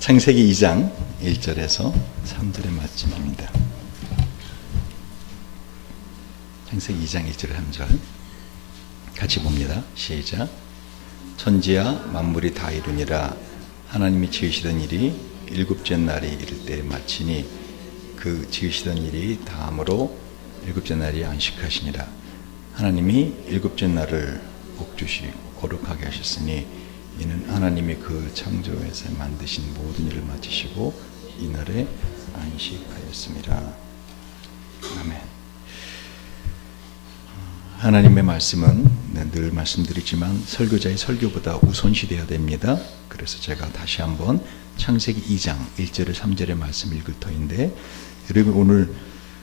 창세기 2장 1절에서 3절의 말씀입니다. 창세기 2장 1절 3절 같이 봅니다. 시작. 천지야 만물이 다 이루니라. 하나님이 지으시던 일이 일곱째 날이 이를 때에 마치니 그 지으시던 일이 다함으로 일곱째 날이 안식하시니라. 하나님이 일곱째 날을 복주시고 거룩하게 하셨으니 이는 하나님이 그 창조에서 만드신 모든 일을 마치시고 이날에 안식하였습니다. 아멘. 하나님의 말씀은 늘 말씀드리지만 설교자의 설교보다 우선시되어야 됩니다. 그래서 제가 다시 한번 창세기 2장 1절에 3절의 말씀 읽을 터인데, 여러분 오늘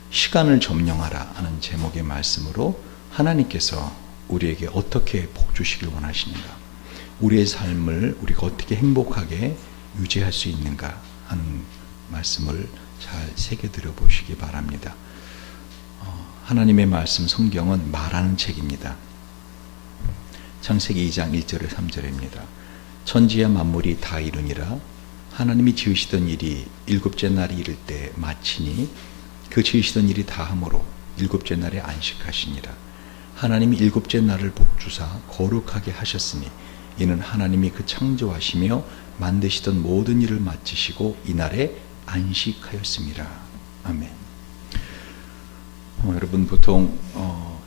시간을 점령하라 하는 제목의 말씀으로 하나님께서 우리에게 어떻게 복 주시길 원하시는가, 우리의 삶을 우리가 어떻게 행복하게 유지할 수 있는가 하는 말씀을 잘 새겨들어 보시기 바랍니다. 하나님의 말씀 성경은 말하는 책입니다. 창세기 2장 1절에 3절입니다. 천지와 만물이 다 이루니라. 하나님이 지으시던 일이 일곱째 날이 이를 때 마치니 그 지으시던 일이 다함으로 일곱째 날에 안식하시니라. 하나님이 일곱째 날을 복주사 거룩하게 하셨으니 이는 하나님이 그 창조하시며 만드시던 모든 일을 마치시고 이날에 안식하였습니다. 아멘. 여러분 보통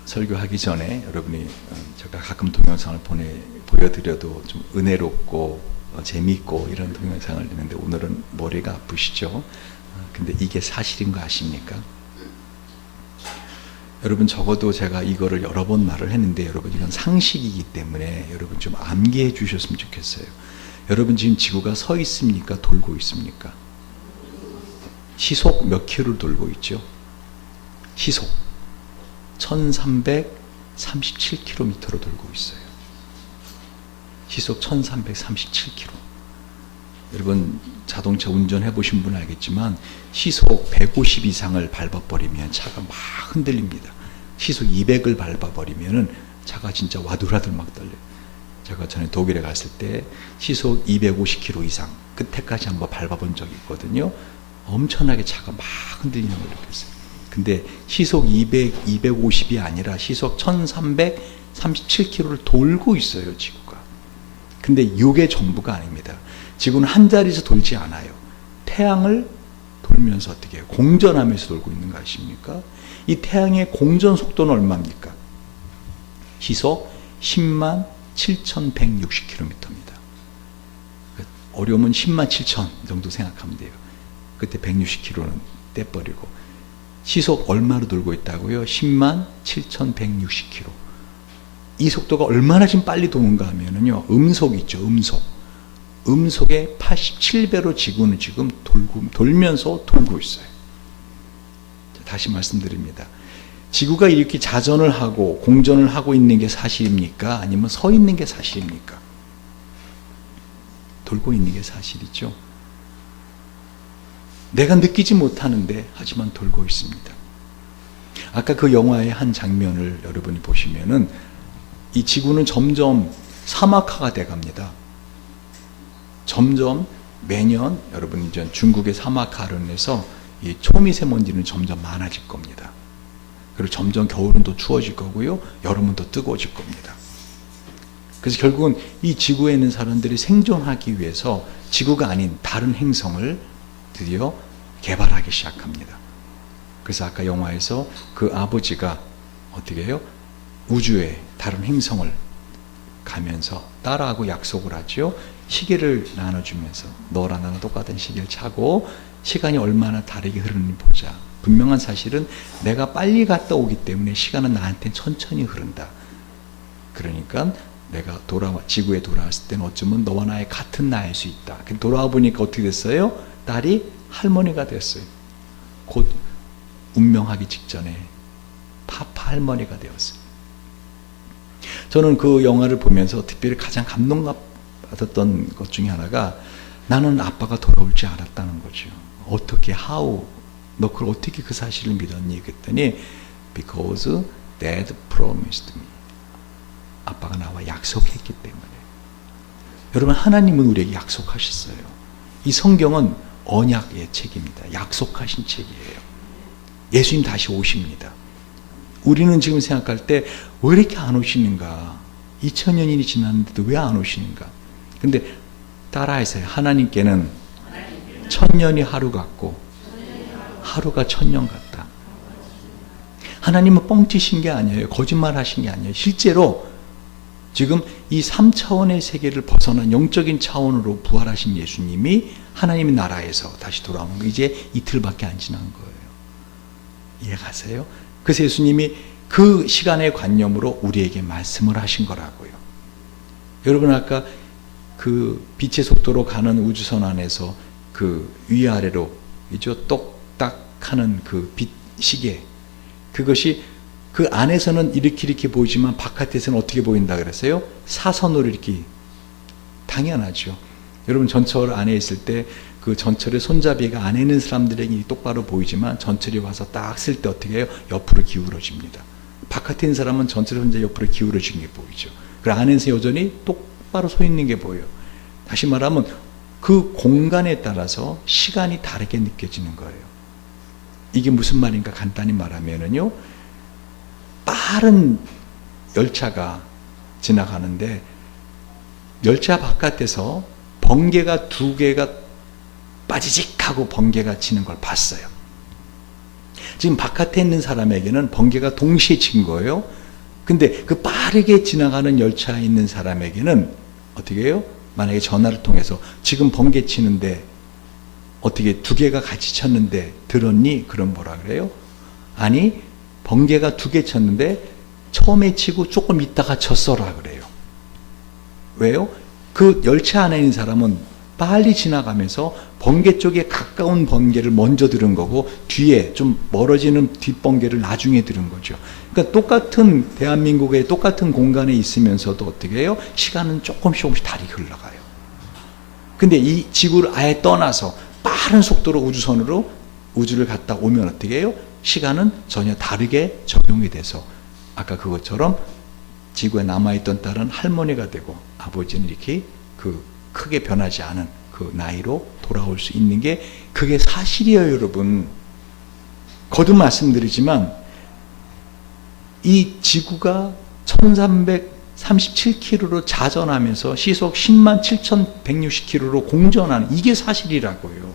설교하기 전에 여러분이 제가 가끔 동영상을 보여드려도 좀 은혜롭고 재미있고 이런 동영상을 내는데 오늘은 머리가 아프시죠? 근데 이게 사실인 거 아십니까? 여러분 적어도 제가 이거를 여러 번 말을 했는데 여러분 이건 상식이기 때문에 여러분 좀 암기해 주셨으면 좋겠어요. 여러분 지금 지구가 서 있습니까? 돌고 있습니까? 시속 몇 킬로를 돌고 있죠? 시속 1337km로 돌고 있어요. 시속 1337km. 여러분 자동차 운전해 보신 분은 알겠지만 시속 150 이상을 밟아버리면 차가 막 흔들립니다. 시속 200을 밟아버리면 차가 진짜 와들와들 막 떨려요. 제가 전에 독일에 갔을 때 시속 250km 이상 끝에까지 한번 밟아본 적이 있거든요. 엄청나게 차가 막 흔들리는 걸 느꼈어요. 근데 시속 200, 250이 아니라 시속 1337km를 돌고 있어요, 지구가. 근데 이게 전부가 아닙니다. 지구는 한 자리에서 돌지 않아요. 태양을 돌면서 어떻게 해요? 공전하면서 돌고 있는 거 아십니까? 이 태양의 공전 속도는 얼마입니까? 시속 10만 7,160km입니다. 어려우면 10만 7천 정도 생각하면 돼요. 그때 160km는 떼버리고 시속 얼마로 돌고 있다고요? 10만 7,160km. 이 속도가 얼마나 지금 빨리 도는가 하면은요, 음속 있죠, 음속의 87배로 지구는 지금 돌면서 돌고 있어요. 다시 말씀드립니다. 지구가 이렇게 자전을 하고 공전을 하고 있는 게 사실입니까? 아니면 서 있는 게 사실입니까? 돌고 있는 게 사실이죠. 내가 느끼지 못하는데 하지만 돌고 있습니다. 아까 그 영화의 한 장면을 여러분이 보시면은 이 지구는 점점 사막화가 돼 갑니다. 점점 매년 여러분 이제 중국의 사막화로 인해서 이 초미세먼지는 점점 많아질 겁니다. 그리고 점점 겨울은 더 추워질 거고요, 여름은 더 뜨거워질 겁니다. 그래서 결국은 이 지구에 있는 사람들이 생존하기 위해서 지구가 아닌 다른 행성을 드디어 개발하기 시작합니다. 그래서 아까 영화에서 그 아버지가 어떻게 해요? 우주의 다른 행성을 가면서 딸하고 약속을 하죠. 시계를 나눠주면서 너랑 나랑 똑같은 시계를 차고 시간이 얼마나 다르게 흐르는지 보자. 분명한 사실은 내가 빨리 갔다 오기 때문에 시간은 나한테 천천히 흐른다. 그러니까 내가 지구에 돌아왔을 때는 어쩌면 너와 나의 같은 나이일 수 있다. 돌아와 보니까 어떻게 됐어요? 딸이 할머니가 됐어요. 곧 운명하기 직전에 파파 할머니가 되었어요. 저는 그 영화를 보면서 특별히 가장 감동받았던 것 중에 하나가 나는 아빠가 돌아올 줄 알았다는 거죠. 어떻게, how? 너 그걸 어떻게 그 사실을 믿었니? 그랬더니 because dad promised me. 아빠가 나와 약속했기 때문에. 여러분 하나님은 우리에게 약속하셨어요. 이 성경은 언약의 책입니다. 약속하신 책이에요. 예수님 다시 오십니다. 우리는 지금 생각할 때 왜 이렇게 안 오시는가? 2000년이 지났는데도 왜 안 오시는가? 근데 따라하세요. 하나님께는 1000년이 하루 같고 하루가 1000년 같다. 하나님은 뻥치신 게 아니에요. 거짓말 하신 게 아니에요. 실제로 지금 이 3차원의 세계를 벗어난 영적인 차원으로 부활하신 예수님이 하나님의 나라에서 다시 돌아오는 거 이제 이틀밖에 안 지난 거예요. 이해가세요? 그래서 예수님이 그 시간의 관념으로 우리에게 말씀을 하신 거라고요. 여러분 아까 그 빛의 속도로 가는 우주선 안에서 그 위아래로 이죠 똑딱 하는 그 빛 시계, 그것이 그 안에서는 이렇게 보이지만 바깥에서는 어떻게 보인다 그랬어요? 사선으로 이렇게. 당연하죠. 여러분 전철 안에 있을 때 그 전철의 손잡이가 안에 있는 사람들에게 똑바로 보이지만 전철이 와서 딱 쓸 때 어떻게 해요? 옆으로 기울어집니다. 바깥에 있는 사람은 전철의 손잡이 옆으로 기울어진 게 보이죠. 그 안에서 여전히 똑바로 서 있는 게 보여요. 다시 말하면 그 공간에 따라서 시간이 다르게 느껴지는 거예요. 이게 무슨 말인가 간단히 말하면은요, 빠른 열차가 지나가는데 열차 바깥에서 번개가 2개가 빠지직 하고 번개가 치는 걸 봤어요. 지금 바깥에 있는 사람에게는 번개가 동시에 친 거예요. 근데 그 빠르게 지나가는 열차에 있는 사람에게는 어떻게 해요? 만약에 전화를 통해서 지금 번개 치는데 어떻게 2개가 같이 쳤는데 들었니? 그럼 뭐라 그래요? 아니, 번개가 2개 쳤는데 처음에 치고 조금 있다가 쳤어라 그래요. 왜요? 그 열차 안에 있는 사람은 빨리 지나가면서 번개 쪽에 가까운 번개를 먼저 들은 거고 뒤에 좀 멀어지는 뒷번개를 나중에 들은 거죠. 그러니까 똑같은 대한민국의 똑같은 공간에 있으면서도 어떻게 해요? 시간은 조금씩 다르게 흘러가요. 근데 이 지구를 아예 떠나서 빠른 속도로 우주선으로 우주를 갔다 오면 어떻게 해요? 시간은 전혀 다르게 적용이 돼서 아까 그것처럼 지구에 남아있던 딸은 할머니가 되고 아버지는 이렇게 그 크게 변하지 않은 그 나이로 돌아올 수 있는 게 그게 사실이에요, 여러분. 거듭 말씀드리지만 이 지구가 1337km로 자전하면서 시속 107,160km로 공전하는 이게 사실이라고요.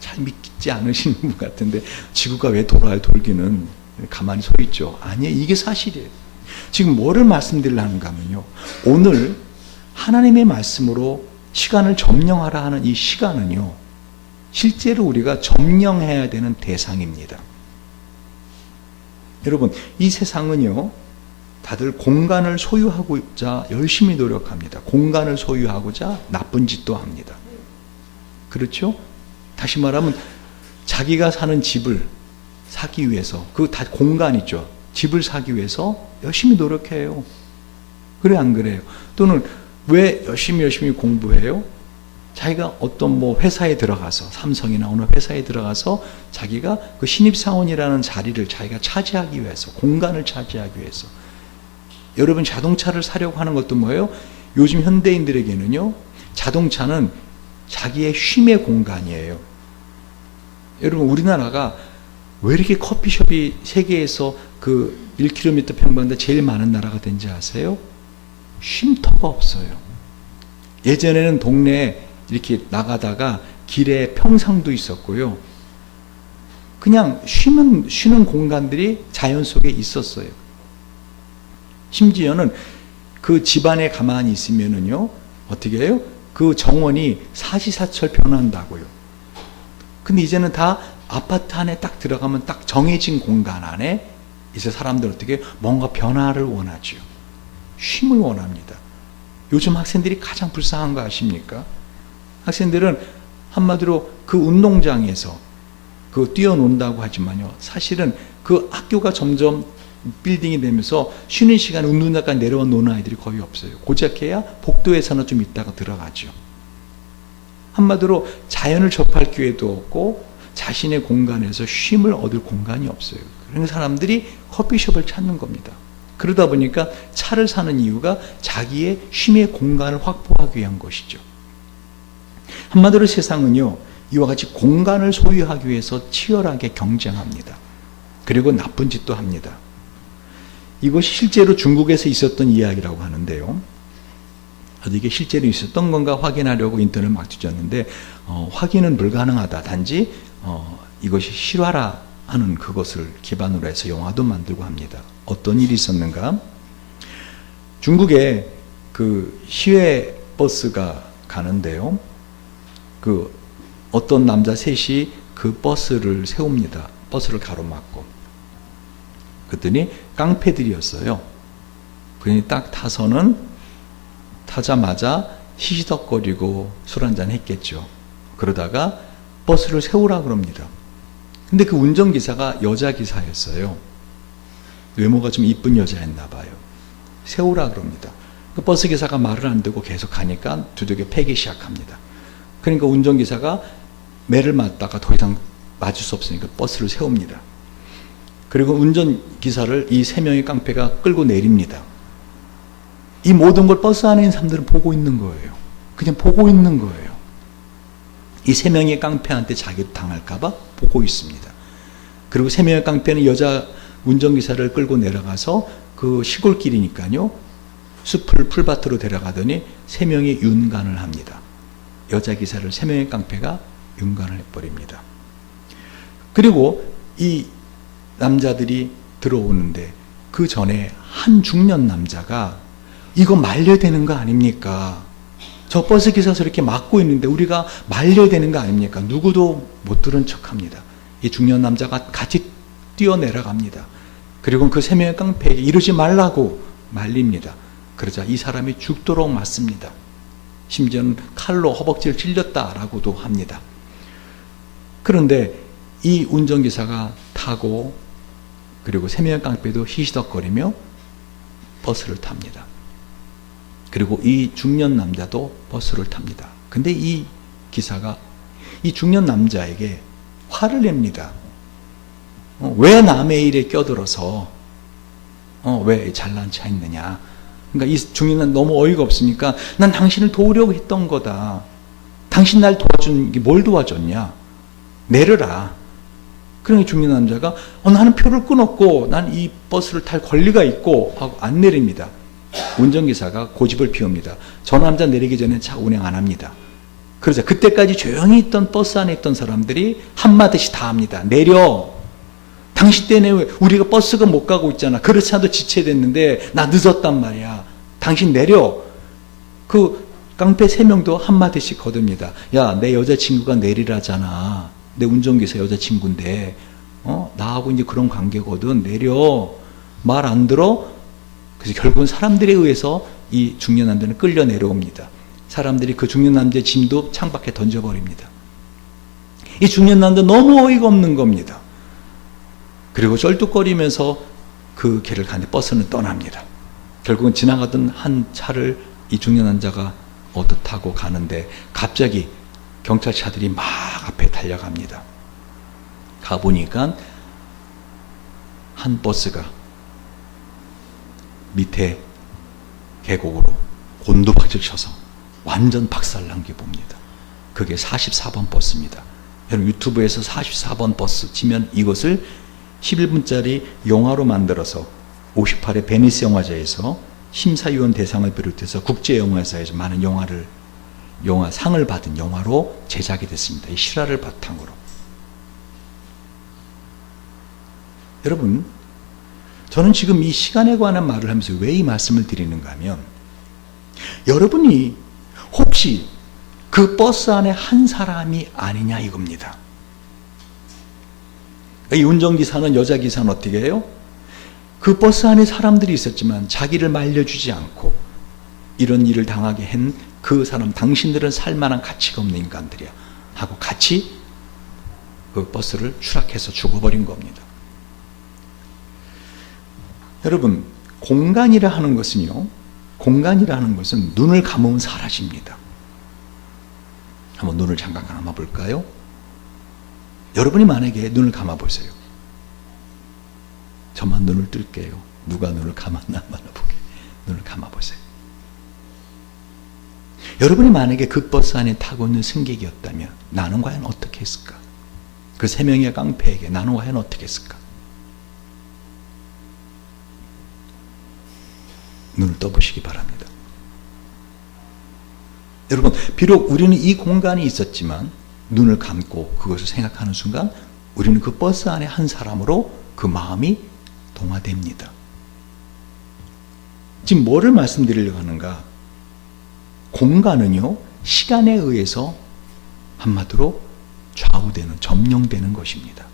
잘 믿지 않으시는 분 같은데 지구가 왜 돌아요? 돌기는 가만히 서 있죠. 아니에요. 이게 사실이에요. 지금 뭐를 말씀드리려는가 하면요, 오늘 하나님의 말씀으로 시간을 점령하라 하는 이 시간은요, 실제로 우리가 점령해야 되는 대상입니다. 여러분, 이 세상은요, 다들 공간을 소유하고자 열심히 노력합니다. 공간을 소유하고자 나쁜 짓도 합니다. 그렇죠? 다시 말하면 자기가 사는 집을 사기 위해서, 그 다 공간이죠. 집을 사기 위해서 열심히 노력해요. 그래 안 그래요? 또는 왜 열심히 공부해요? 자기가 어떤 뭐 회사에 들어가서, 삼성이나 어느 회사에 들어가서 자기가 그 신입사원이라는 자리를 자기가 차지하기 위해서, 공간을 차지하기 위해서. 여러분 자동차를 사려고 하는 것도 뭐예요? 요즘 현대인들에게는요, 자동차는 자기의 쉼의 공간이에요. 여러분 우리나라가 왜 이렇게 커피숍이 세계에서 그 1km 평방대 제일 많은 나라가 된지 아세요? 쉼터가 없어요. 예전에는 동네에 이렇게 나가다가 길에 평상도 있었고요. 그냥 쉬는 공간들이 자연 속에 있었어요. 심지어는 그 집안에 가만히 있으면은요, 어떻게 해요? 그 정원이 사시사철 변한다고요. 근데 이제는 다 아파트 안에 딱 들어가면 딱 정해진 공간 안에 이제 사람들 어떻게 뭔가 변화를 원하죠. 쉼을 원합니다. 요즘 학생들이 가장 불쌍한 거 아십니까? 학생들은 한마디로 그 운동장에서 그 뛰어논다고 하지만요, 사실은 그 학교가 점점 빌딩이 되면서 쉬는 시간에 운동장까지 내려와 노는 아이들이 거의 없어요. 고작해야 복도에서는 좀 있다가 들어가죠. 한마디로 자연을 접할 기회도 없고 자신의 공간에서 쉼을 얻을 공간이 없어요. 그런 사람들이 커피숍을 찾는 겁니다. 그러다 보니까 차를 사는 이유가 자기의 쉼의 공간을 확보하기 위한 것이죠. 한마디로 세상은요, 이와 같이 공간을 소유하기 위해서 치열하게 경쟁합니다. 그리고 나쁜 짓도 합니다. 이것이 실제로 중국에서 있었던 이야기라고 하는데요. 이게 실제로 있었던 건가 확인하려고 인터넷을 막 뒤졌는데 확인은 불가능하다. 단지 이것이 실화라 하는 그것을 기반으로 해서 영화도 만들고 합니다. 어떤 일이 있었는가? 중국에 그 시외 버스가 가는데요. 그 어떤 남자 셋이 그 버스를 세웁니다. 버스를 가로막고. 그랬더니 깡패들이었어요. 그러니 딱 타자마자 시시덕거리고 술 한잔 했겠죠. 그러다가 버스를 세우라 그럽니다. 근데 그 운전기사가 여자 기사였어요. 외모가 좀 이쁜 여자였나 봐요. 세우라 그럽니다. 그 버스기사가 말을 안 듣고 계속 가니까 두들겨 패기 시작합니다. 그러니까 운전기사가 매를 맞다가 더 이상 맞을 수 없으니까 버스를 세웁니다. 그리고 운전기사를 이 세 명의 깡패가 끌고 내립니다. 이 모든 걸 버스 안에 있는 사람들은 보고 있는 거예요. 그냥 보고 있는 거예요. 이 세 명의 깡패한테 자기도 당할까봐 보고 있습니다. 그리고 세 명의 깡패는 여자 운전기사를 끌고 내려가서 그 시골길이니까요. 풀밭으로 데려가더니 세 명이 윤관을 합니다. 여자 기사를 세 명의 깡패가 윤관을 해버립니다. 그리고 이 남자들이 들어오는데 그 전에 한 중년 남자가 이거 말려야 되는 거 아닙니까? 저 버스 기사에서 이렇게 막고 있는데 우리가 말려야 되는 거 아닙니까? 누구도 못 들은 척합니다. 이 중년 남자가 같이 뛰어내려갑니다. 그리고 그 세 명의 깡패에게 이러지 말라고 말립니다. 그러자 이 사람이 죽도록 맞습니다. 심지어는 칼로 허벅지를 찔렸다라고도 합니다. 그런데 이 운전기사가 타고 그리고 세 명의 깡패도 희시덕거리며 버스를 탑니다. 그리고 이 중년 남자도 버스를 탑니다. 근데 이 기사가 이 중년 남자에게 화를 냅니다. 왜 남의 일에 껴들어서 왜 잘난 체 있느냐. 그러니까 이 중년은 너무 어이가 없으니까 난 당신을 도우려고 했던 거다. 당신 날 도와준 게 뭘 도와줬냐. 내려라. 그러니 중년 남자가 나는 표를 끊었고 난 이 버스를 탈 권리가 있고 하고 안 내립니다. 운전기사가 고집을 피웁니다. 저 남자 내리기 전에 차 운행 안 합니다. 그러자 그때까지 조용히 있던 버스 안에 있던 사람들이 한마디씩 다 합니다. 내려. 당신 때문에 우리가 버스가 못 가고 있잖아. 그렇지 않아도 지체됐는데 나 늦었단 말이야. 당신 내려. 그 깡패 3명도 한마디씩 거듭니다. 야, 내 여자친구가 내리라잖아. 내 운전기사 여자친구인데 나하고 이제 그런 관계거든. 내려. 말 안 들어? 그래서 결국은 사람들에 의해서 이 중년 남자는 끌려 내려옵니다. 사람들이 그 중년 남자의 짐도 창밖에 던져버립니다. 이 중년 남자 너무 어이가 없는 겁니다. 그리고 쩔뚝거리면서 그 길을 가는데 버스는 떠납니다. 결국은 지나가던 한 차를 이 중년 남자가 타고 가는데 갑자기 경찰차들이 막 앞에 달려갑니다. 가보니까 한 버스가 밑에 계곡으로 곤두박질 쳐서 완전 박살난 게 봅니다. 그게 44번 버스입니다. 여러분 유튜브에서 44번 버스 치면 이것을 11분짜리 영화로 만들어서 58회 베니스 영화제에서 심사위원 대상을 비롯해서 국제영화사에서 많은 상을 받은 영화로 제작이 됐습니다. 이 실화를 바탕으로. 여러분, 저는 지금 이 시간에 관한 말을 하면서 왜 이 말씀을 드리는가 하면 여러분이 혹시 그 버스 안에 한 사람이 아니냐 이겁니다. 이 운전기사는 여자기사는 어떻게 해요? 그 버스 안에 사람들이 있었지만 자기를 말려주지 않고 이런 일을 당하게 한 그 사람, 당신들은 살만한 가치가 없는 인간들이야 하고 같이 그 버스를 추락해서 죽어버린 겁니다. 여러분, 공간이라 하는 것은요, 공간이라 하는 것은 눈을 감으면 사라집니다. 한번 눈을 잠깐 감아볼까요? 여러분이 만약에 눈을 감아보세요. 저만 눈을 뜰게요. 누가 눈을 감았나 한번 보게. 눈을 감아보세요. 여러분이 만약에 그 버스 안에 타고 있는 승객이었다면 나는 과연 어떻게 했을까? 그 3명의 깡패에게 나는 과연 어떻게 했을까? 눈을 떠보시기 바랍니다. 여러분, 비록 우리는 이 공간이 있었지만 눈을 감고 그것을 생각하는 순간 우리는 그 버스 안에 한 사람으로 그 마음이 동화됩니다. 지금 뭐를 말씀드리려고 하는가? 공간은요, 시간에 의해서 한마디로 좌우되는, 점령되는 것입니다.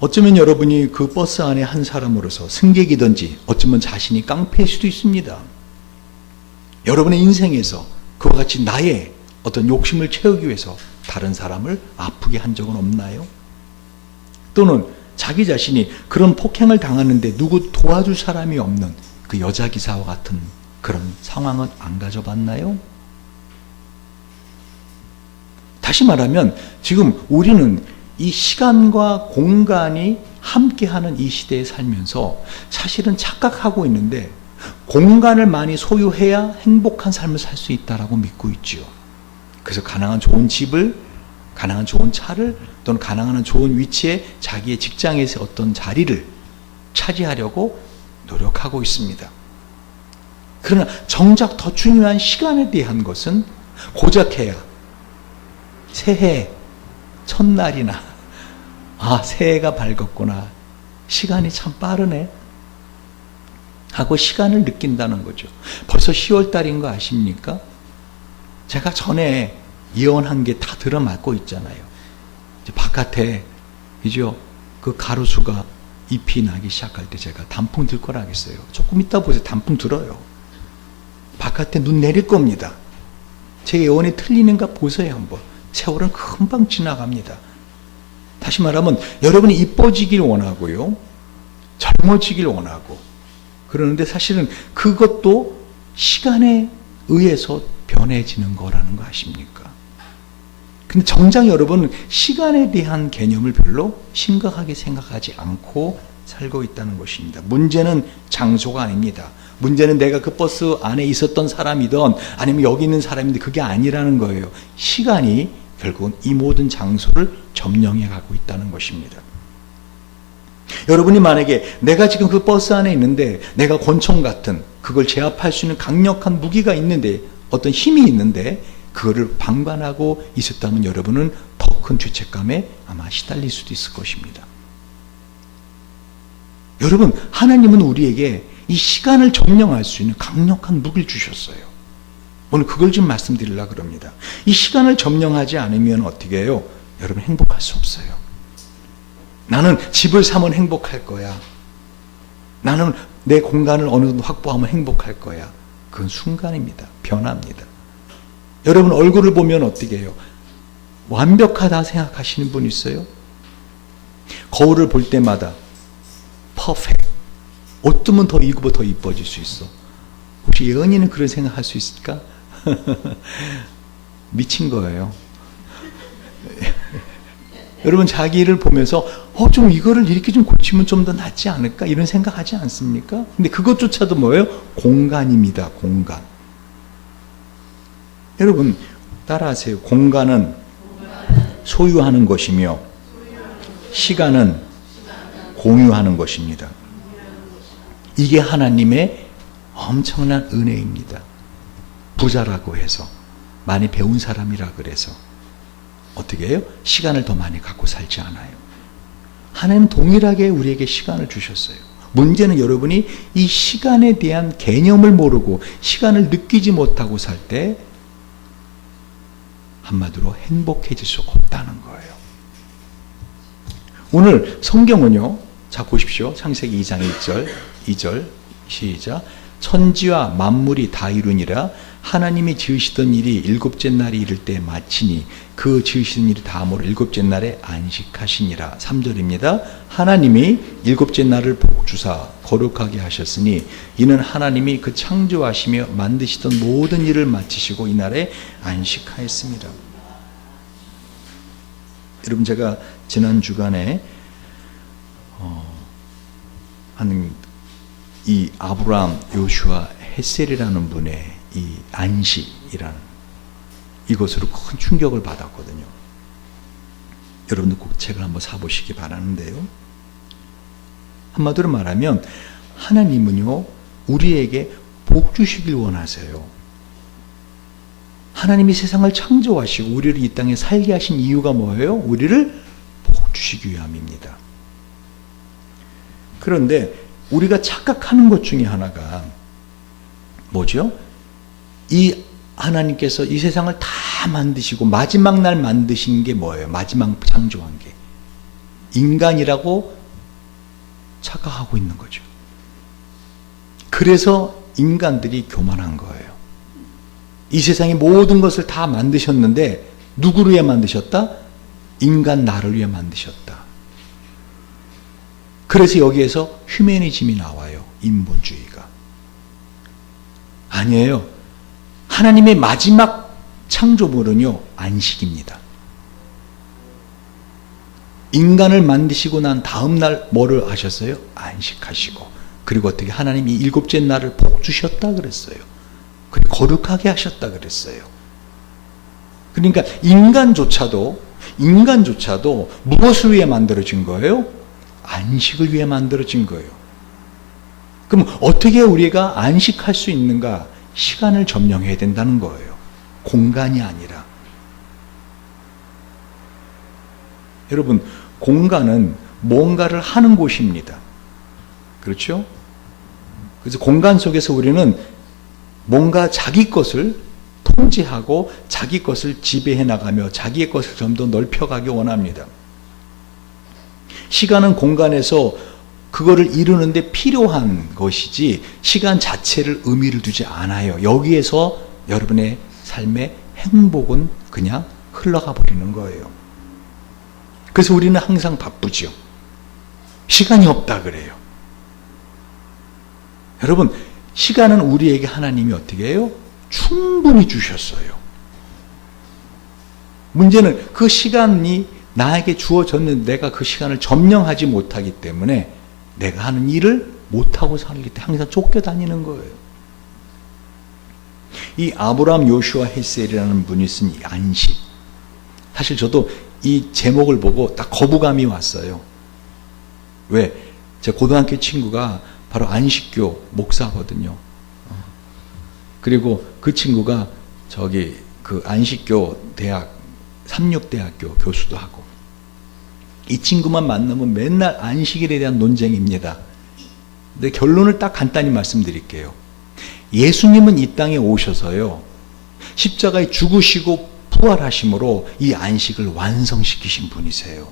어쩌면 여러분이 그 버스 안에 한 사람으로서 승객이든지 어쩌면 자신이 깡패일 수도 있습니다. 여러분의 인생에서 그와 같이 나의 어떤 욕심을 채우기 위해서 다른 사람을 아프게 한 적은 없나요? 또는 자기 자신이 그런 폭행을 당하는데 누구 도와줄 사람이 없는 그 여자 기사와 같은 그런 상황은 안 가져봤나요? 다시 말하면 지금 우리는 이 시간과 공간이 함께하는 이 시대에 살면서 사실은 착각하고 있는데 공간을 많이 소유해야 행복한 삶을 살 수 있다라고 믿고 있지요. 그래서 가능한 좋은 집을, 가능한 좋은 차를, 또는 가능한 좋은 위치에 자기의 직장에서 어떤 자리를 차지하려고 노력하고 있습니다. 그러나 정작 더 중요한 시간에 대한 것은 고작해야 새해 첫날이나 새해가 밝았구나, 시간이 참 빠르네 하고 시간을 느낀다는 거죠. 벌써 10월달인 거 아십니까? 제가 전에 예언한 게 다 들어맞고 있잖아요. 이제 바깥에 그죠? 그 가로수가 잎이 나기 시작할 때 제가 단풍 들 거라 하겠어요. 조금 이따 보세요. 단풍 들어요. 바깥에 눈 내릴 겁니다. 제 예언이 틀리는가 보세요 한번. 세월은 금방 지나갑니다. 다시 말하면 여러분이 이뻐지길 원하고요, 젊어지길 원하고 그러는데 사실은 그것도 시간에 의해서 변해지는 거라는 거 아십니까? 근데 정작 여러분은 시간에 대한 개념을 별로 심각하게 생각하지 않고 살고 있다는 것입니다. 문제는 장소가 아닙니다. 문제는 내가 그 버스 안에 있었던 사람이든 아니면 여기 있는 사람인데 그게 아니라는 거예요. 시간이 결국은 이 모든 장소를 점령해 가고 있다는 것입니다. 여러분이 만약에 내가 지금 그 버스 안에 있는데 내가 권총 같은 그걸 제압할 수 있는 강력한 무기가 있는데, 어떤 힘이 있는데 그거를 방관하고 있었다면 여러분은 더 큰 죄책감에 아마 시달릴 수도 있을 것입니다. 여러분, 하나님은 우리에게 이 시간을 점령할 수 있는 강력한 무기를 주셨어요. 오늘 그걸 좀 말씀드리려고 그럽니다. 이 시간을 점령하지 않으면 어떻게 해요? 여러분, 행복할 수 없어요. 나는 집을 사면 행복할 거야. 나는 내 공간을 어느 정도 확보하면 행복할 거야. 그건 순간입니다. 변합니다. 여러분 얼굴을 보면 어떻게 해요? 완벽하다 생각하시는 분 있어요? 거울을 볼 때마다 퍼펙트. 어쩌면 더 이거보다 더 이뻐질 수 있어. 혹시 예언이는 그런 생각할 수 있을까? 미친 거예요. 여러분 자기를 보면서 좀 이거를 이렇게 좀 고치면 좀 더 낫지 않을까? 이런 생각하지 않습니까? 근데 그것조차도 뭐예요? 공간입니다. 공간. 여러분 따라하세요. 공간은 소유하는 것이며 시간은 공유하는 것입니다. 이게 하나님의 엄청난 은혜입니다. 부자라고 해서, 많이 배운 사람이라 그래서 어떻게 해요? 시간을 더 많이 갖고 살지 않아요. 하나님은 동일하게 우리에게 시간을 주셨어요. 문제는 여러분이 이 시간에 대한 개념을 모르고 시간을 느끼지 못하고 살 때 한마디로 행복해질 수 없다는 거예요. 오늘 성경은요, 자 보십시오. 창세기 2장 2절 시작. 천지와 만물이 다 이루니라. 하나님이 지으시던 일이 일곱째 날이 이를 때 마치니 그 지으시던 일이 다음으로 일곱째 날에 안식하시니라. 3절입니다. 하나님이 일곱째 날을 복주사 거룩하게 하셨으니 이는 하나님이 그 창조하시며 만드시던 모든 일을 마치시고 이날에 안식하였습니다. 여러분 제가 지난 주간에 하는 이 아브라함, 요슈아, 햇셀이라는 분의 이 안식이라는 이것으로 큰 충격을 받았거든요. 여러분들 꼭 책을 한번 사보시기 바라는데요. 한마디로 말하면 하나님은요, 우리에게 복 주시길 원하세요. 하나님이 세상을 창조하시고 우리를 이 땅에 살게 하신 이유가 뭐예요? 우리를 복 주시기 위함입니다. 그런데 우리가 착각하는 것 중에 하나가 뭐죠? 이 하나님께서 이 세상을 다 만드시고 마지막 날 만드신 게 뭐예요? 마지막 창조한 게 인간이라고 착각하고 있는 거죠. 그래서 인간들이 교만한 거예요. 이 세상의 모든 것을 다 만드셨는데 누구를 위해 만드셨다? 인간 나를 위해 만드셨다. 그래서 여기에서 휴머니즘이 나와요. 인본주의가. 아니에요. 하나님의 마지막 창조물은요, 안식입니다. 인간을 만드시고 난 다음 날 뭐를 하셨어요? 안식하시고. 그리고 어떻게 하나님이 일곱째 날을 복 주셨다 그랬어요. 그리고 거룩하게 하셨다 그랬어요. 그러니까 인간조차도 무엇을 위해 만들어진 거예요? 안식을 위해 만들어진 거예요. 그럼 어떻게 우리가 안식할 수 있는가? 시간을 점령해야 된다는 거예요. 공간이 아니라. 여러분, 공간은 뭔가를 하는 곳입니다. 그렇죠? 그래서 공간 속에서 우리는 뭔가 자기 것을 통제하고 자기 것을 지배해 나가며 자기의 것을 좀 더 넓혀가기 원합니다. 시간은 공간에서 그거를 이루는데 필요한 것이지 시간 자체를 의미를 두지 않아요. 여기에서 여러분의 삶의 행복은 그냥 흘러가 버리는 거예요. 그래서 우리는 항상 바쁘죠. 시간이 없다 그래요. 여러분, 시간은 우리에게 하나님이 어떻게 해요? 충분히 주셨어요. 문제는 그 시간이 나에게 주어졌는데 내가 그 시간을 점령하지 못하기 때문에 내가 하는 일을 못하고 살기 때문에 항상 쫓겨다니는 거예요. 이 아브라함 요슈아 햇셀이라는 분이 쓴 이 안식. 사실 저도 이 제목을 보고 딱 거부감이 왔어요. 왜? 제 고등학교 친구가 바로 안식교 목사거든요. 그리고 그 친구가 저기 그 안식교 대학, 삼육대학교 교수도 하고, 이 친구만 만나면 맨날 안식일에 대한 논쟁입니다. 근데 결론을 딱 간단히 말씀드릴게요. 예수님은 이 땅에 오셔서요, 십자가에 죽으시고 부활하심으로 이 안식을 완성시키신 분이세요.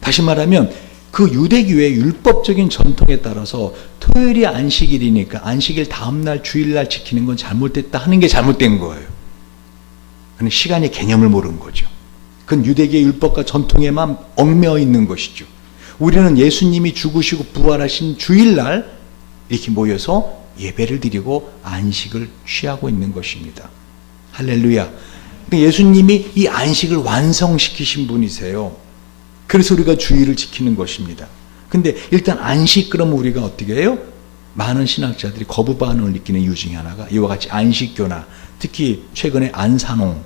다시 말하면 그 유대교의 율법적인 전통에 따라서 토요일이 안식일이니까 안식일 다음날 주일날 지키는 건 잘못됐다 하는 게 잘못된 거예요. 그건 시간의 개념을 모르는 거죠. 그건 유대교의 율법과 전통에만 얽매여 있는 것이죠. 우리는 예수님이 죽으시고 부활하신 주일날 이렇게 모여서 예배를 드리고 안식을 취하고 있는 것입니다. 할렐루야. 예수님이 이 안식을 완성시키신 분이세요. 그래서 우리가 주일을 지키는 것입니다. 근데 일단 안식 그러면 우리가 어떻게 해요? 많은 신학자들이 거부 반응을 느끼는 이유 중에 하나가 이와 같이 안식교나 특히 최근에 안산홍,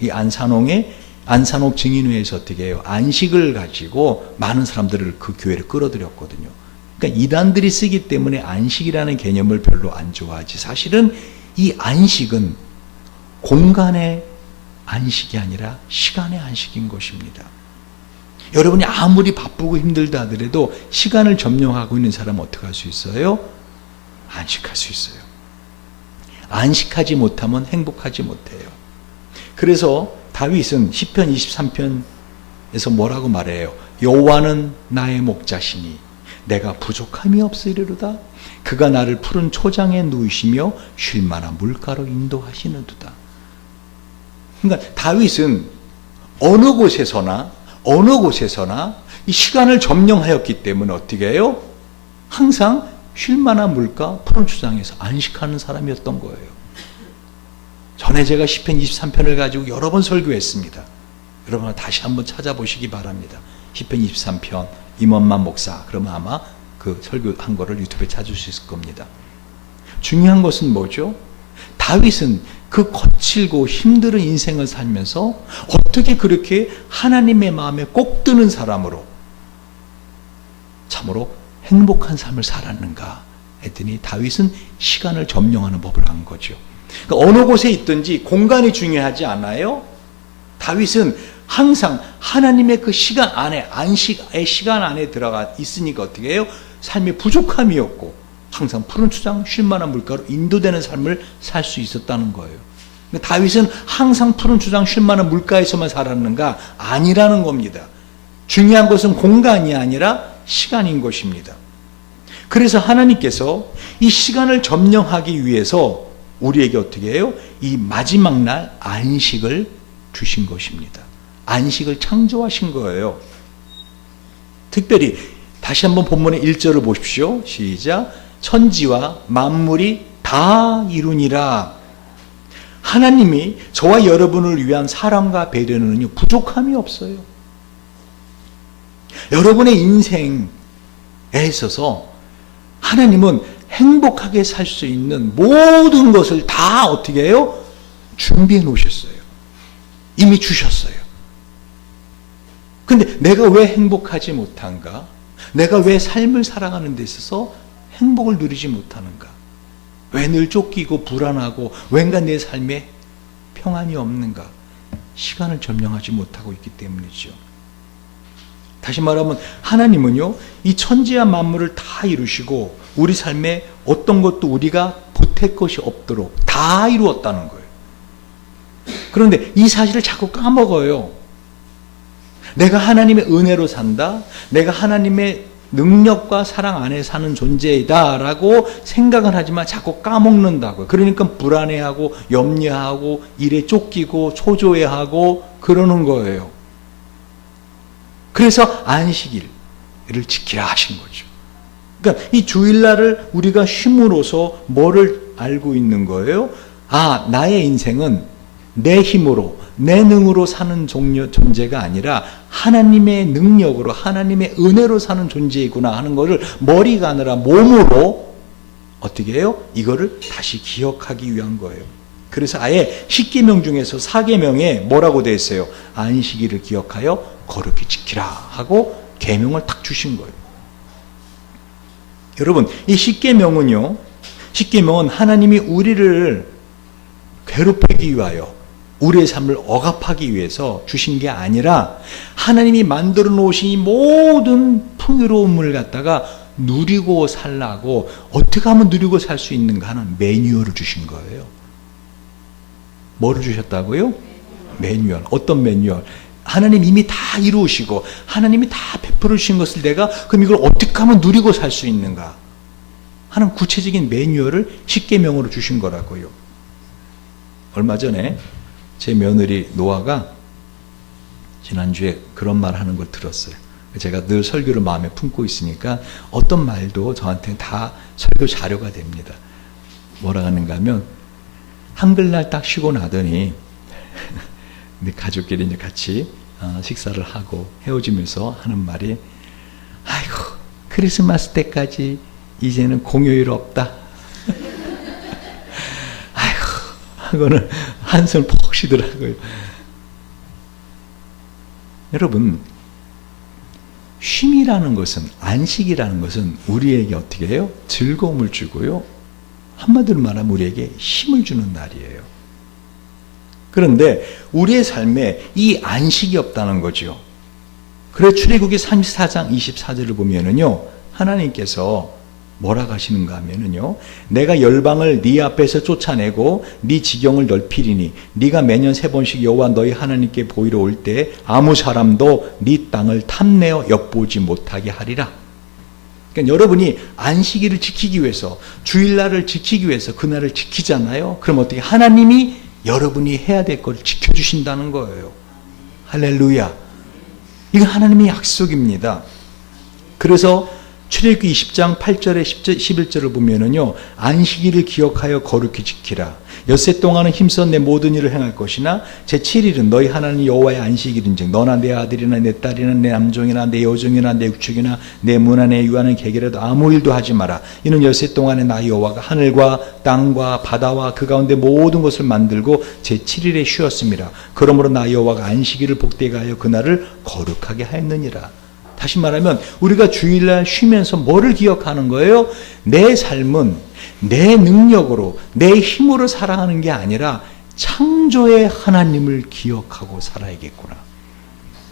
이 안산홍 증인회에서 어떻게 해요? 안식을 가지고 많은 사람들을 그 교회를 끌어들였거든요. 그러니까 이단들이 쓰기 때문에 안식이라는 개념을 별로 안 좋아하지, 사실은 이 안식은 공간의 안식이 아니라 시간의 안식인 것입니다. 여러분이 아무리 바쁘고 힘들다 하더라도 시간을 점령하고 있는 사람은 어떻게 할 수 있어요? 안식할 수 있어요. 안식하지 못하면 행복하지 못해요. 그래서 다윗은 시편 23편에서 뭐라고 말해요? 여호와는 나의 목자시니 내가 부족함이 없으리로다. 그가 나를 푸른 초장에 누이시며 쉴 만한 물가로 인도하시는도다. 그러니까 다윗은 어느 곳에서나 이 시간을 점령하였기 때문에 어떻게 해요? 항상 쉴 만한 물가, 푸른 초장에서 안식하는 사람이었던 거예요. 전에 제가 시편 23편을 가지고 여러 번 설교했습니다. 여러분 다시 한번 찾아보시기 바랍니다. 시편 23편 임원만 목사, 그러면 아마 그 설교한 거를 유튜브에 찾을 수 있을 겁니다. 중요한 것은 뭐죠? 다윗은 그 거칠고 힘든 인생을 살면서 어떻게 그렇게 하나님의 마음에 꼭 드는 사람으로 참으로 행복한 삶을 살았는가 했더니 다윗은 시간을 점령하는 법을 안 거죠. 그러니까 어느 곳에 있든지 공간이 중요하지 않아요. 다윗은 항상 하나님의 그 시간 안에, 안식의 시간 안에 들어가 있으니까 어떻게 해요? 삶에 부족함이 없고 항상 푸른 초장 쉴 만한 물가로 인도되는 삶을 살 수 있었다는 거예요. 그러니까 다윗은 항상 푸른 초장 쉴 만한 물가에서만 살았는가? 아니라는 겁니다. 중요한 것은 공간이 아니라 시간인 것입니다. 그래서 하나님께서 이 시간을 점령하기 위해서 우리에게 어떻게 해요? 이 마지막 날 안식을 주신 것입니다. 안식을 창조하신 거예요. 특별히 다시 한번 본문의 1절을 보십시오. 시작. 천지와 만물이 다 이루니라. 하나님이 저와 여러분을 위한 사랑과 배려는요, 부족함이 없어요. 여러분의 인생에 있어서 하나님은 행복하게 살 수 있는 모든 것을 다 어떻게 해요? 준비해 놓으셨어요. 이미 주셨어요. 근데 내가 왜 행복하지 못한가? 내가 왜 삶을 살아가는 데 있어서 행복을 누리지 못하는가? 왜 늘 쫓기고 불안하고 왠가 내 삶에 평안이 없는가? 시간을 점령하지 못하고 있기 때문이죠. 다시 말하면 하나님은요, 이 천지와 만물을 다 이루시고 우리 삶에 어떤 것도 우리가 보탤 것이 없도록 다 이루었다는 거예요. 그런데 이 사실을 자꾸 까먹어요. 내가 하나님의 은혜로 산다, 내가 하나님의 능력과 사랑 안에 사는 존재이다 라고 생각을 하지만 자꾸 까먹는다고요. 그러니까 불안해하고 염려하고 일에 쫓기고 초조해하고 그러는 거예요. 그래서 안식일을 지키라 하신 거죠. 그러니까 이 주일날을 우리가 쉼으로써 뭐를 알고 있는 거예요? 아, 나의 인생은 내 힘으로, 내 능으로 사는 존재가 아니라 하나님의 능력으로, 하나님의 은혜로 사는 존재이구나 하는 것을 머리가 아니라 몸으로 어떻게 해요? 이거를 다시 기억하기 위한 거예요. 그래서 아예 10계명 중에서 4계명에 뭐라고 되어 있어요? 안식일을 기억하여 거룩히 지키라 하고 계명을 딱 주신 거예요. 여러분, 이 10계명은요, 10계명은 하나님이 우리를 괴롭히기 위하여 우리의 삶을 억압하기 위해서 주신 게 아니라 하나님이 만들어 놓으신 이 모든 풍요로움을 갖다가 누리고 살라고 어떻게 하면 누리고 살 수 있는가 하는 매뉴얼을 주신 거예요. 뭐를 주셨다고요? 매뉴얼. 어떤 매뉴얼? 하나님 이미 다 이루시고 하나님이 다 베풀어 주신 것을 내가 그럼 이걸 어떻게 하면 누리고 살 수 있는가 하는 구체적인 매뉴얼을 10계명으로 주신 거라고요. 얼마 전에 제 며느리 노아가 지난주에 그런 말 하는 걸 들었어요. 제가 늘 설교를 마음에 품고 있으니까 어떤 말도 저한테는 다 설교 자료가 됩니다. 뭐라 하는가 하면 한글날 딱 쉬고 나더니 가족끼리 이제 같이 식사를 하고 헤어지면서 하는 말이, 아이고 크리스마스 때까지 이제는 공휴일 없다. 아이고 하고는 한숨을 푹 쉬더라고요. 여러분, 쉼이라는 것은, 안식이라는 것은 우리에게 어떻게 해요? 즐거움을 주고요, 한마디로 말하면 우리에게 힘을 주는 날이에요. 그런데 우리의 삶에 이 안식이 없다는 거죠. 그래서 출애굽기 34장 24절을 보면은요, 하나님께서 뭐라고 하시는가 하면은요, 내가 열방을 네 앞에서 쫓아내고 네 지경을 넓히리니 네가 매년 3번씩 여호와 너희 하나님께 보이러 올 때 아무 사람도 네 땅을 탐내어 엿보지 못하게 하리라. 그러니까 여러분이 안식일을 지키기 위해서, 주일날을 지키기 위해서 그날을 지키잖아요. 그럼 어떻게 하나님이 여러분이 해야 될 걸 지켜주신다는 거예요. 할렐루야. 이건 하나님의 약속입니다. 그래서 출애굽기 20장 8절에 11절을 보면은요, 안식일을 기억하여 거룩히 지키라. 엿새 동안은 힘써 내 모든 일을 행할 것이나 제7일은 너희 하나님 여호와의 안식일인즉 너나 내 아들이나 내 딸이나 내 남종이나 내 여종이나 내 육축이나 내 문화 내 유하는 계계라도 아무 일도 하지 마라. 이는 엿새 동안에 나 여호와가 하늘과 땅과 바다와 그 가운데 모든 것을 만들고 제7일에 쉬었습니다. 그러므로 나 여호와가 안식일을 복되게 하여 그날을 거룩하게 하였느니라. 다시 말하면 우리가 주일날 쉬면서 뭐를 기억하는 거예요? 내 삶은 내 능력으로 내 힘으로 살아가는 게 아니라 창조의 하나님을 기억하고 살아야겠구나.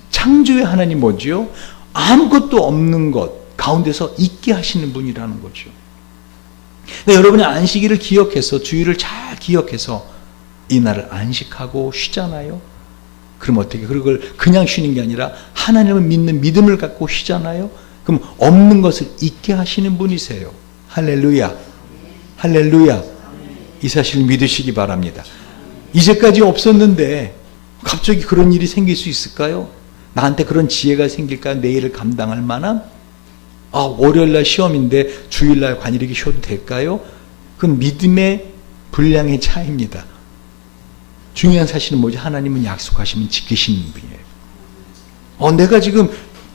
창조의 하나님 뭐지요? 아무것도 없는 것 가운데서 있게 하시는 분이라는 거죠. 그러니까 여러분이 안식일을 기억해서 주일을 잘 기억해서 이날을 안식하고 쉬잖아요. 그럼 어떻게? 그걸 그냥 쉬는 게 아니라 하나님을 믿는 믿음을 갖고 쉬잖아요. 그럼 없는 것을 있게 하시는 분이세요. 할렐루야. 할렐루야. 이 사실을 믿으시기 바랍니다. 이제까지 없었는데 갑자기 그런 일이 생길 수 있을까요? 나한테 그런 지혜가 생길까요? 내일을 감당할 만한? 월요일날 시험인데 주일날 관일에게 쉬어도 될까요? 그건 믿음의 분량의 차이입니다. 중요한 사실은 뭐지? 하나님은 약속하시면 지키시는 분이에요. 내가 지금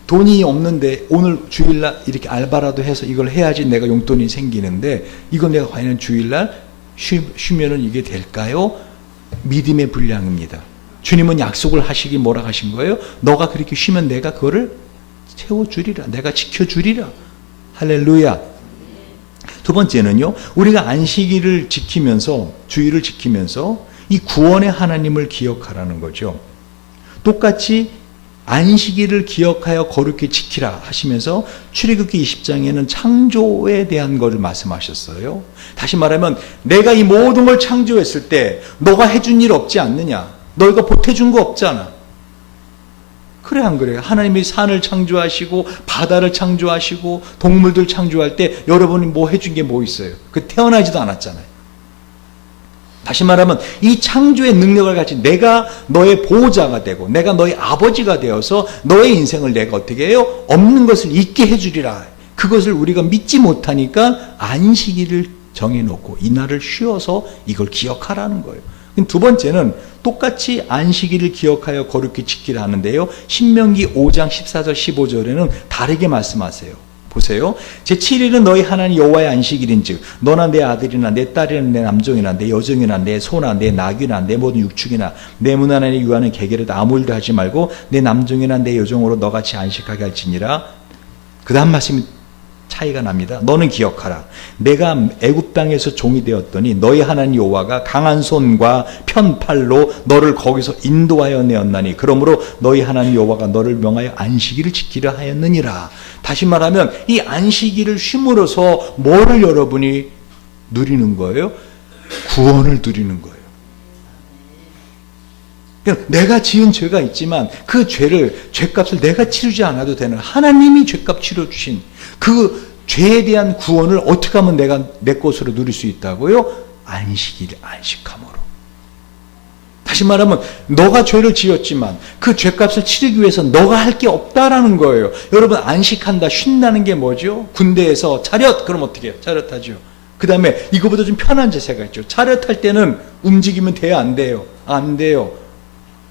돈이 없는데 오늘 주일날 이렇게 알바라도 해서 이걸 해야지 내가 용돈이 생기는데 이건 내가 과연 주일날 쉬면은 이게 될까요? 믿음의 분량입니다. 주님은 약속을 하시기 뭐라 하신 거예요? 너가 그렇게 쉬면 내가 그거를 채워주리라. 내가 지켜주리라. 할렐루야. 두 번째는요, 우리가 안식일을 지키면서 주일을 지키면서 이 구원의 하나님을 기억하라는 거죠. 똑같이 안식일을 기억하여 거룩히 지키라 하시면서 출애굽기 20장에는 창조에 대한 것을 말씀하셨어요. 다시 말하면 내가 이 모든 걸 창조했을 때 너가 해준 일 없지 않느냐? 너희가 보태준 거 없잖아. 그래 안 그래요? 하나님이 산을 창조하시고 바다를 창조하시고 동물들 창조할 때 여러분이 뭐 해준 게 뭐 있어요? 그 태어나지도 않았잖아요. 다시 말하면 이 창조의 능력을 가진 내가 너의 보호자가 되고 내가 너의 아버지가 되어서 너의 인생을 내가 어떻게 해요? 없는 것을 있게 해주리라. 그것을 우리가 믿지 못하니까 안식일을 정해놓고 이날을 쉬어서 이걸 기억하라는 거예요. 두 번째는 똑같이 안식일을 기억하여 거룩히 지키라 하는데요. 신명기 5장 14절 15절에는 다르게 말씀하세요. 보세요. 제7일은 너희 하나님 여호와의 안식일인즉 너나 내 아들이나 내 딸이나 내 남종이나 내 여종이나 내 소나 내 낙이나 내 모든 육축이나 내 문 안에 유하는 계계라도 아무 일도 하지 말고 내 남종이나 내 여종으로 너같이 안식하게 할지니라. 그 다음 말씀이 차이가 납니다. 너는 기억하라. 내가 애굽 땅에서 종이 되었더니 너희 하나님 여호와가 강한 손과 편팔로 너를 거기서 인도하여 내었나니 그러므로 너희 하나님 여호와가 너를 명하여 안식일을 지키려 하였느니라. 다시 말하면 이 안식일을 쉼으로써 뭐를 여러분이 누리는 거예요? 구원을 누리는 거예요. 내가 지은 죄가 있지만 그 죄값을 내가 치르지 않아도 되는 하나님이 죄값 치러주신 그 죄에 대한 구원을 어떻게 하면 내가 내 것으로 누릴 수 있다고요? 안식일, 안식함으로. 다시 말하면 너가 죄를 지었지만 그 죄값을 치르기 위해서 너가 할 게 없다라는 거예요. 여러분 안식한다, 쉰다는 게 뭐죠? 군대에서 차렷! 그럼 어떻게 해요? 차렷하죠. 그 다음에 이거보다 좀 편한 자세가 있죠. 차렷할 때는 움직이면 돼요? 안 돼요? 안 돼요.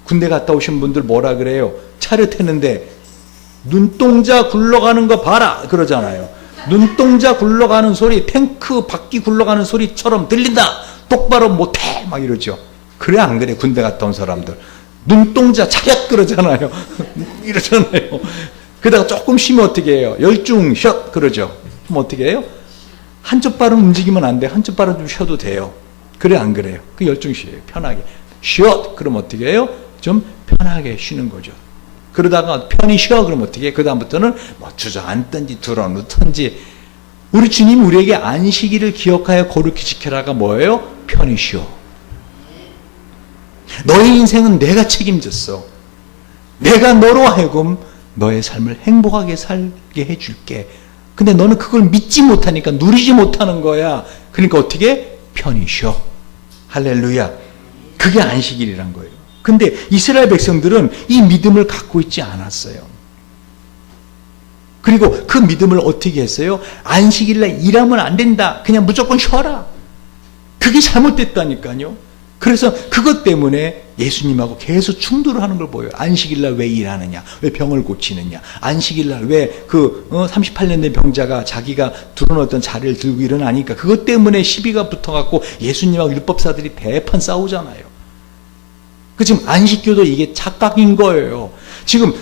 군대 갔다 오신 분들 뭐라 그래요? 차렷했는데 눈동자 굴러가는 거 봐라 그러잖아요. 눈동자 굴러가는 소리, 탱크 바퀴 굴러가는 소리처럼 들린다. 똑바로 못해 막 이러죠. 그래 안 그래? 군대 갔다 온 사람들 눈동자 차렷 그러잖아요. 이러잖아요. 그러다가 조금 쉬면 어떻게 해요? 열중 샷 그러죠. 그럼 어떻게 해요? 한쪽 발은 움직이면 안 돼. 한쪽 발은 좀 쉬어도 돼요. 그래 안 그래요? 그 열중 쉬어요. 편하게 쉬어. 그럼 어떻게 해요? 좀 편하게 쉬는 거죠. 그러다가 편히 쉬어. 그럼 어떻게 해? 그 다음부터는 뭐 주저앉든지 들어누든지. 우리 주님이 우리에게 안식일을 기억하여 거룩히 지켜라가 뭐예요? 편히 쉬어. 너의 인생은 내가 책임졌어. 내가 너로 하여금 너의 삶을 행복하게 살게 해줄게. 근데 너는 그걸 믿지 못하니까 누리지 못하는 거야. 그러니까 어떻게? 편히 쉬어. 할렐루야. 그게 안식일이란 거예요. 근데 이스라엘 백성들은 이 믿음을 갖고 있지 않았어요. 그리고 그 믿음을 어떻게 했어요? 안식일날 일하면 안 된다. 그냥 무조건 쉬어라. 그게 잘못됐다니까요. 그래서 그것 때문에 예수님하고 계속 충돌을 하는 걸 보여요. 안식일날 왜 일하느냐? 왜 병을 고치느냐? 안식일날 왜 38년 된 병자가 자기가 두려웠던 자리를 들고 일어나니까 그것 때문에 시비가 붙어갖고 예수님하고 율법사들이 대판 싸우잖아요. 그 지금 안식교도 이게 착각인 거예요. 지금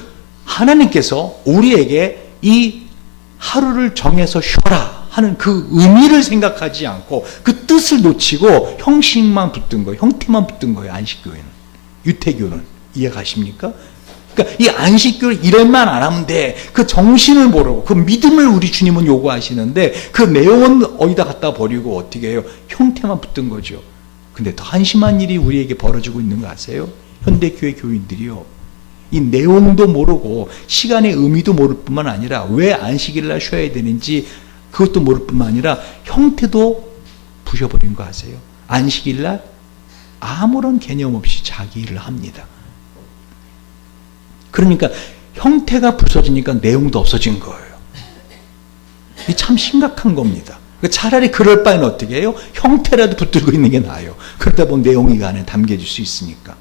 하나님께서 우리에게 이 하루를 정해서 쉬어라 하는 그 의미를 생각하지 않고 그 뜻을 놓치고 형식만 붙든 거예요. 형태만 붙든 거예요. 안식교회는. 유태교는. 이해가십니까? 그러니까 이 안식교를 이럴만 안 하면 돼. 그 정신을 모르고 그 믿음을 우리 주님은 요구하시는데 그 내용은 어디다 갖다 버리고 어떻게 해요? 형태만 붙든 거죠. 근데 더 한심한 일이 우리에게 벌어지고 있는 거 아세요? 현대교회 교인들이요. 이 내용도 모르고 시간의 의미도 모를 뿐만 아니라 왜 안식일날 쉬어야 되는지 그것도 모를 뿐만 아니라 형태도 부셔버린 거 아세요? 안식일날 아무런 개념 없이 자기 일을 합니다. 그러니까 형태가 부서지니까 내용도 없어진 거예요. 이 참 심각한 겁니다. 차라리 그럴 바에는 어떻게 해요? 형태라도 붙들고 있는 게 나아요. 그러다 보면 내용이 그 안에 담겨질 수 있으니까.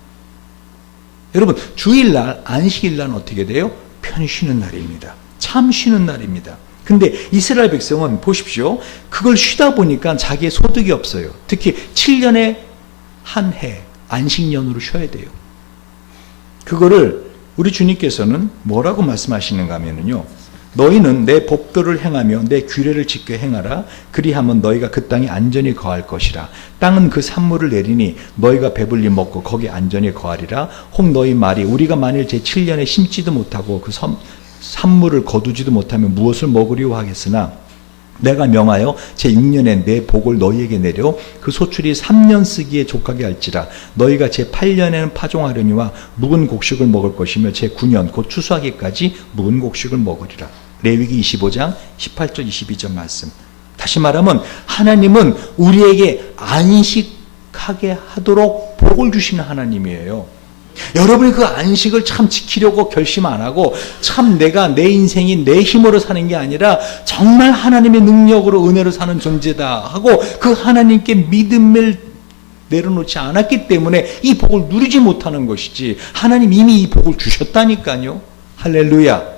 여러분, 주일날, 안식일날은 어떻게 돼요? 편히 쉬는 날입니다. 참 쉬는 날입니다. 근데 이스라엘 백성은 보십시오. 그걸 쉬다 보니까 자기의 소득이 없어요. 특히 7년에 한 해 안식년으로 쉬어야 돼요. 그거를 우리 주님께서는 뭐라고 말씀하시는가 하면요. 너희는 내 법도를 행하며 내 규례를 지켜 행하라. 그리하면 너희가 그 땅에 안전히 거할 것이라. 땅은 그 산물을 내리니 너희가 배불리 먹고 거기 안전히 거하리라. 혹 너희 말이 우리가 만일 제7년에 심지도 못하고 그 산물을 거두지도 못하면 무엇을 먹으리오 하겠으나 내가 명하여 제6년에 내 복을 너희에게 내려 그 소출이 3년 쓰기에 족하게 할지라. 너희가 제8년에는 파종하려니와 묵은 곡식을 먹을 것이며 제9년 곧 추수하기까지 묵은 곡식을 먹으리라. 레위기 25장 18절 22절 말씀. 다시 말하면 하나님은 우리에게 안식하게 하도록 복을 주시는 하나님이에요. 여러분이 그 안식을 참 지키려고 결심 안 하고 참 내가 내 인생이 내 힘으로 사는 게 아니라 정말 하나님의 능력으로 은혜로 사는 존재다 하고 그 하나님께 믿음을 내려놓지 않았기 때문에 이 복을 누리지 못하는 것이지 하나님 이미 이 복을 주셨다니까요. 할렐루야.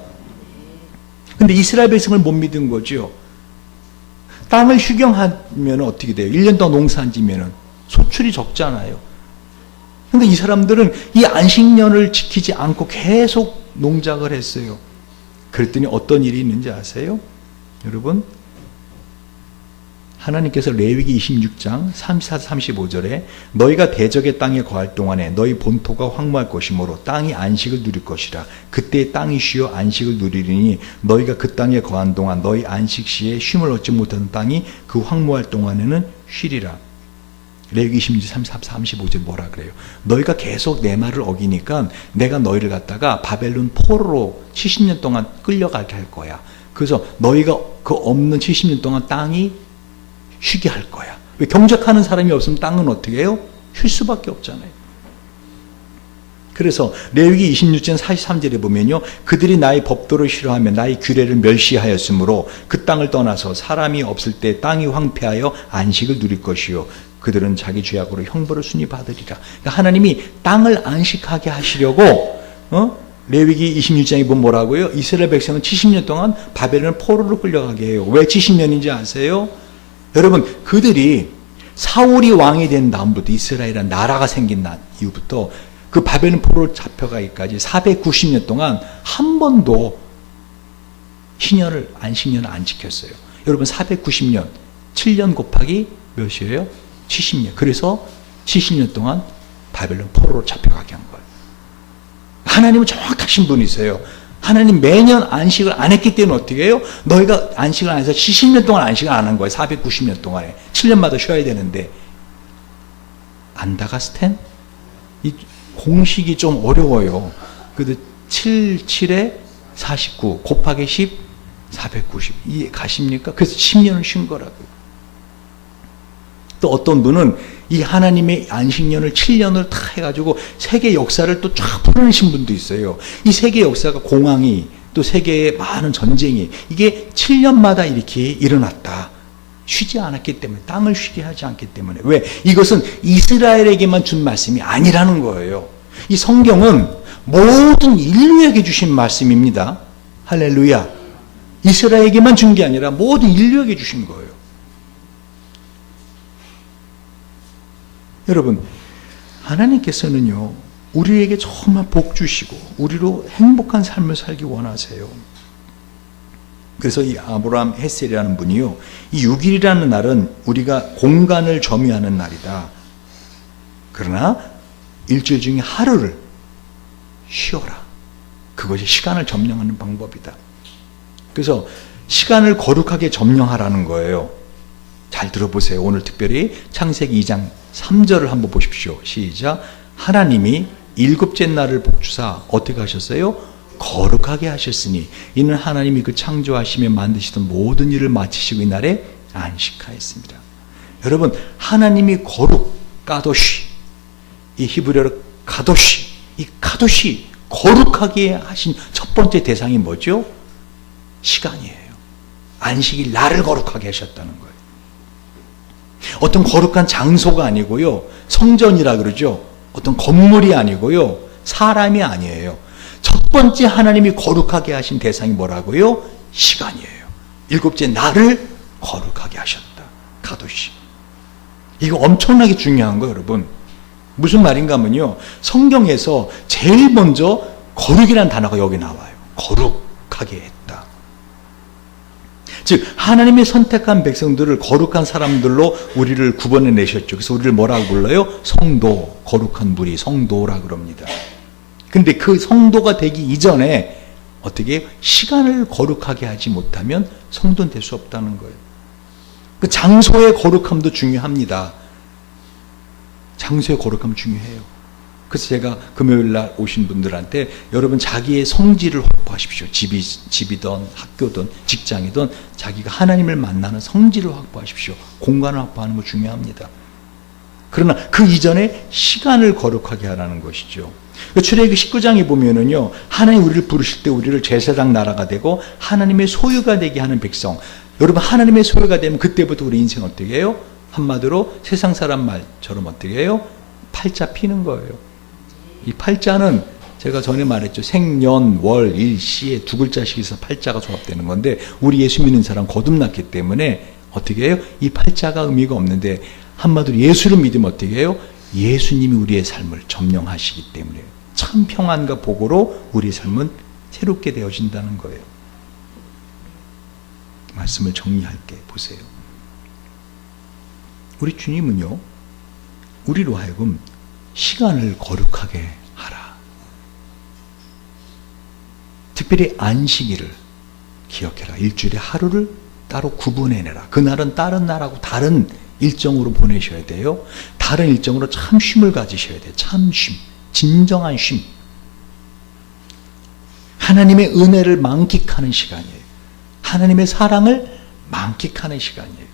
근데 이스라엘 백성을 못 믿은 거죠. 땅을 휴경하면 어떻게 돼요? 1년 동안 농사안 지면 소출이 적잖아요. 근데 이 사람들은 이 안식년을 지키지 않고 계속 농작을 했어요. 그랬더니 어떤 일이 있는지 아세요? 여러분, 하나님께서 레위기 26장 34, 35절에 너희가 대적의 땅에 거할 동안에 너희 본토가 황무할 것이므로 땅이 안식을 누릴 것이라. 그때 땅이 쉬어 안식을 누리리니 너희가 그 땅에 거한 동안 너희 안식 시에 쉼을 얻지 못하는 땅이 그 황무할 동안에는 쉬리라. 레위기 26장 34, 35절 뭐라 그래요? 너희가 계속 내 말을 어기니까 내가 너희를 갖다가 바벨론 포로로 70년 동안 끌려가게 할 거야. 그래서 너희가 그 없는 70년 동안 땅이 쉬게 할 거야. 왜? 경작하는 사람이 없으면 땅은 어떻게 해요? 쉴 수밖에 없잖아요. 그래서 레위기 26장 43절에 보면요. 그들이 나의 법도를 싫어하며 나의 규례를 멸시하였으므로 그 땅을 떠나서 사람이 없을 때 땅이 황폐하여 안식을 누릴 것이요. 그들은 자기 죄악으로 형벌을 순위 받으리라. 그러니까 하나님이 땅을 안식하게 하시려고 레위기 26장에 보면 뭐라고요? 이스라엘 백성은 70년 동안 바벨론 포로로 끌려가게 해요. 왜 70년인지 아세요? 여러분, 그들이 사울이 왕이 된 다음부터 이스라엘이라는 나라가 생긴 이후부터 그 바벨론 포로로 잡혀가기까지 490년 동안 한 번도 안식년을 안 지켰어요. 여러분, 490년 7년 곱하기 몇이에요? 70년. 그래서 70년 동안 바벨론 포로로 잡혀가게 한 거예요. 하나님은 정확하신 분이세요. 하나님 매년 안식을 안 했기 때문에 어떻게 해요? 너희가 안식을 안 해서 70년 동안 안식을 안 한 거예요. 490년 동안에. 7년마다 쉬어야 되는데. 안다가 스탠? 이 공식이 좀 어려워요. 그래도 7에 49 곱하기 10 490 이해 가십니까? 그래서 10년을 쉰 거라고요. 또 어떤 분은 이 하나님의 안식년을 7년을 다 해가지고 세계 역사를 또 쫙 풀어내신 분도 있어요. 이 세계 역사가 공황이 또 세계의 많은 전쟁이 이게 7년마다 이렇게 일어났다. 쉬지 않았기 때문에, 땅을 쉬게 하지 않기 때문에. 왜? 이것은 이스라엘에게만 준 말씀이 아니라는 거예요. 이 성경은 모든 인류에게 주신 말씀입니다. 할렐루야. 이스라엘에게만 준 게 아니라 모든 인류에게 주신 거예요. 여러분, 하나님께서는요, 우리에게 정말 복 주시고 우리로 행복한 삶을 살기 원하세요. 그래서 이 아브라함 헤셀이라는 분이요, 이 6일이라는 날은 우리가 공간을 점유하는 날이다. 그러나 일주일 중에 하루를 쉬어라. 그것이 시간을 점령하는 방법이다. 그래서 시간을 거룩하게 점령하라는 거예요. 잘 들어보세요. 오늘 특별히 창세기 2장 3절을 한번 보십시오. 시작. 하나님이 일곱째 날을 복주사 어떻게 하셨어요? 거룩하게 하셨으니 이는 하나님이 그 창조하시며 만드시던 모든 일을 마치시고 이 날에 안식하였습니다. 여러분, 하나님이 거룩, 까도시, 이 히브리어로 가도시, 이 가도시 거룩하게 하신 첫 번째 대상이 뭐죠? 시간이에요. 안식일 날을 거룩하게 하셨다는 거예요. 어떤 거룩한 장소가 아니고요, 성전이라 그러죠. 어떤 건물이 아니고요, 사람이 아니에요. 첫 번째 하나님이 거룩하게 하신 대상이 뭐라고요? 시간이에요. 일곱째 날을 거룩하게 하셨다. 가도시. 이거 엄청나게 중요한 거예요, 여러분. 무슨 말인가 하면요, 성경에서 제일 먼저 거룩이라는 단어가 여기 나와요. 거룩하게 했다. 즉 하나님이 선택한 백성들을 거룩한 사람들로 우리를 구분해 내셨죠. 그래서 우리를 뭐라고 불러요? 성도, 거룩한 무리, 성도라 그럽니다. 근데 그 성도가 되기 이전에 어떻게 시간을 거룩하게 하지 못하면 성도는 될 수 없다는 거예요. 그 장소의 거룩함도 중요합니다. 장소의 거룩함 중요해요. 그래서 제가 금요일 날 오신 분들한테 여러분 자기의 성질을 확보하십시오. 집이든 학교든 직장이든 자기가 하나님을 만나는 성질을 확보하십시오. 공간을 확보하는 거 중요합니다. 그러나 그 이전에 시간을 거룩하게 하라는 것이죠. 출애굽기 19장에 보면은요, 하나님 우리를 부르실 때 우리를 제사장 나라가 되고 하나님의 소유가 되게 하는 백성. 여러분, 하나님의 소유가 되면 그때부터 우리 인생 어떻게 해요? 한마디로 세상 사람 말처럼 어떻게 해요? 팔자 피는 거예요. 이 팔자는 제가 전에 말했죠. 생년, 월, 일, 시에 두 글자씩 있어서 팔자가 조합되는 건데, 우리 예수 믿는 사람 거듭났기 때문에 어떻게 해요? 이 팔자가 의미가 없는데, 한마디로 예수를 믿으면 어떻게 해요? 예수님이 우리의 삶을 점령하시기 때문에 참 평안과 복으로 우리의 삶은 새롭게 되어진다는 거예요. 말씀을 정리할게 보세요. 우리 주님은요, 우리로 하여금 시간을 거룩하게 하라. 특별히 안식일을 기억해라. 일주일에 하루를 따로 구분해내라. 그날은 다른 날하고 다른 일정으로 보내셔야 돼요. 다른 일정으로 참 쉼을 가지셔야 돼요. 참 쉼, 진정한 쉼. 하나님의 은혜를 만끽하는 시간이에요. 하나님의 사랑을 만끽하는 시간이에요.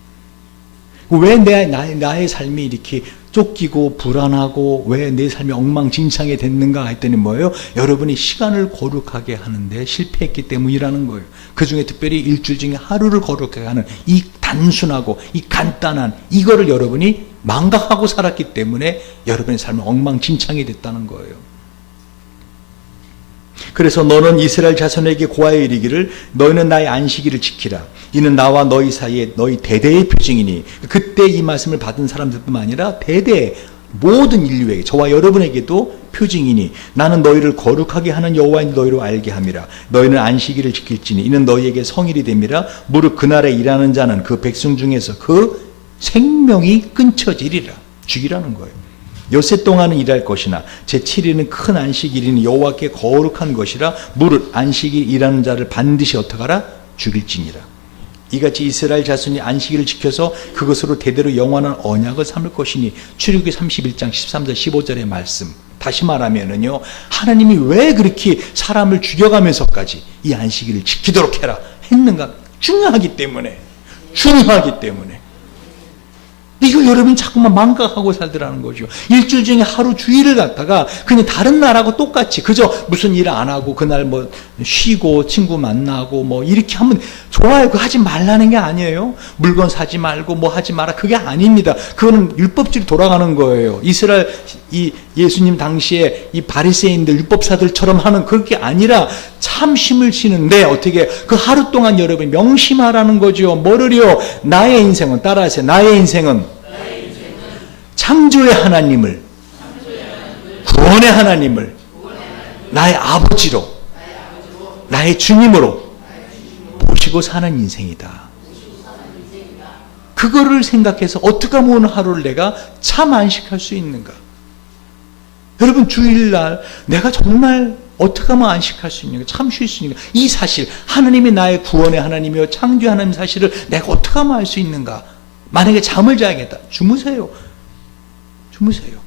왜 나의 삶이 이렇게 쫓기고 불안하고 왜 내 삶이 엉망진창이 됐는가 했더니 뭐예요? 여러분이 시간을 거룩하게 하는데 실패했기 때문이라는 거예요. 그 중에 특별히 일주일 중에 하루를 거룩하게 하는 이 단순하고 이 간단한 이거를 여러분이 망각하고 살았기 때문에 여러분의 삶은 엉망진창이 됐다는 거예요. 그래서 너는 이스라엘 자손에게 고하여 이르기를 너희는 나의 안식일을 지키라. 이는 나와 너희 사이에 너희 대대의 표징이니. 그때 이 말씀을 받은 사람들뿐만 아니라 대대 모든 인류에게, 저와 여러분에게도 표징이니 나는 너희를 거룩하게 하는 여호와인 너희로 알게 함이라. 너희는 안식일을 지킬지니 이는 너희에게 성일이 됨이라. 무릇 그날에 일하는 자는 그 백성 중에서 그 생명이 끊쳐지리라. 죽이라는 거예요. 엿새 동안은 일할 것이나 제7일은 큰 안식일이니 여호와께 거룩한 것이라. 무릇 안식일 일하는 자를 반드시 어떡하라? 죽일지니라. 이같이 이스라엘 자손이 안식일을 지켜서 그것으로 대대로 영원한 언약을 삼을 것이니. 출애굽기 31장 13절 15절의 말씀. 다시 말하면은요, 하나님이 왜 그렇게 사람을 죽여가면서까지 이 안식일을 지키도록 해라 했는가? 중요하기 때문에. 이거 여러분 자꾸만 망각하고 살더라는 거죠. 일주일 중에 하루 주일을 갖다가 그냥 다른 날하고 똑같이 그저 무슨 일 안 하고 그날 뭐 쉬고 친구 만나고 뭐 이렇게 하면 좋아요. 그거 하지 말라는 게 아니에요. 물건 사지 말고 뭐 하지 마라. 그게 아닙니다. 그거는 율법주의로 돌아가는 거예요. 이스라엘 이 예수님 당시에 이 바리새인들 율법사들처럼 하는 그렇게 아니라 참 쉼을 쉬는데 어떻게 그 하루 동안 여러분 명심하라는 거죠. 뭐를요? 나의 인생은 따라하세요. 나의 인생은 창조의 하나님을, 구원의 하나님을 나의 아버지로, 나의 주님으로 모시고 사는 인생이다. 그거를 생각해서 어떻게 하면 오늘 하루를 내가 참 안식할 수 있는가? 여러분 주일날 내가 정말 어떻게 하면 안식할 수 있는가? 참 쉴 수 있는가? 이 사실, 하나님이 나의 구원의 하나님이요 창조의 하나님 사실을 내가 어떻게 하면 알 수 있는가? 만약에 잠을 자야겠다. 주무세요. 주무세요.